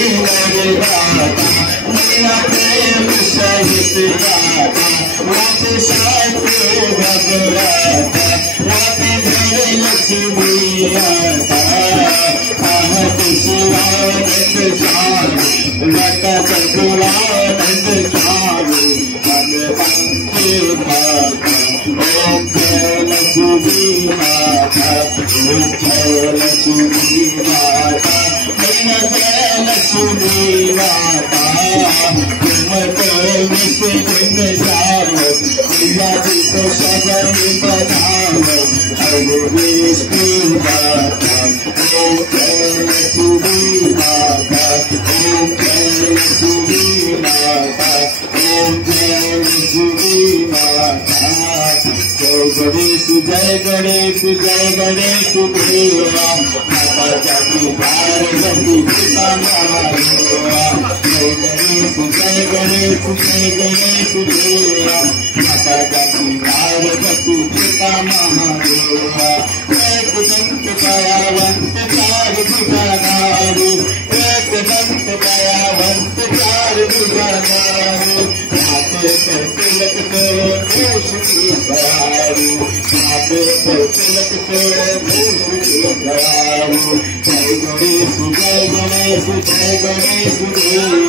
गाता मेरा प्रेम सहित गाता वापे साथे भगवाता वापे घर लक्ष्मी आता आहत शिवानंद स्वामी वटक गुलानंद स्वामी मन पंक्ति माता ओम जय लक्ष्मी माता ओम जय लक्ष्मी माता मैया जय लक्ष्मी माता तुम तो निश्चिंत जाओ मैया जी को सदन बधाओ हरे विष्णु माता ओम जय लक्ष्मी माता ओम जय लक्ष्मी माता ओम जय लक्ष्मी माता जय गणेश देवा माता जाति पार्वती पिता महादेवा जय गणेश देवा माता जाति पार्वती पिता महादेवा एक दंत दयावंत चार भुजाधारी एक दंत दयावंत चार भुजाधारी माते पर तिलक से भूष की सवारी माते पर तिलक से भूष की सवारी जय गणेश देवा